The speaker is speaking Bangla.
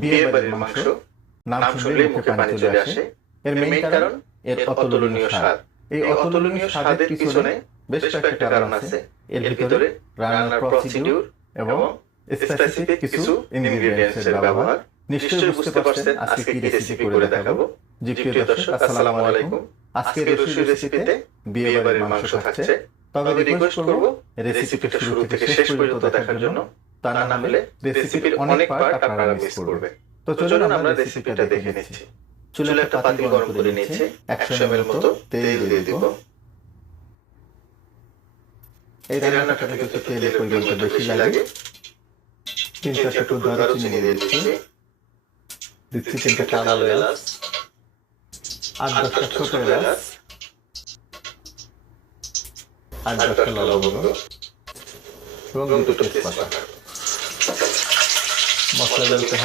বিয়ে বাড়ির মাংস নাম শুনলেই মুখে পানি চলে আসে। এর মেইন কারণ এর অতুলনীয় স্বাদ। এই অতুলনীয় স্বাদের পিছনে বেশ কয়েকটা কারণ আছে। এর ভিতরে রান্নার প্রসিডিউর এবং স্পেসিফিক কিছু ইনগ্রেডিয়েন্টসের ব্যবহার। নিশ্চয়ই বুঝতে পারছেন আজকে কি রেসিপি করে দেখাবো। জি প্রিয় দর্শক, আসসালামু আলাইকুম। আজকের রসুই রেসিপিতে বিয়ে বাড়ির মাংস থাকছে। তবে রিকোয়েস্ট করব রেসিপিটা শুরু থেকে শেষ পর্যন্ত দেখার জন্য। তা না হলে রেসিপির অনেক পার্ট আপনারা মিস করবেন। তো চলুন আমরা রেসিপিটা দেখে নিচ্ছি। চুলায় একটা পাতিল গরম করে নিয়েছি। 100 ml মতো তেল দিয়ে দিব। এই রান্নাটা কিন্তু একটু তেলের পরিমাণটা বেশি লাগে। 3-4 টুকরো দারুচিনি দিয়ে দিচ্ছি। দিচ্ছি 3টা কালো এলাচ, 8-10টা ছোট এলাচ, 8-10টা লবঙ্গ এবং 2টো তেজপাতা। মশলাগুলোকে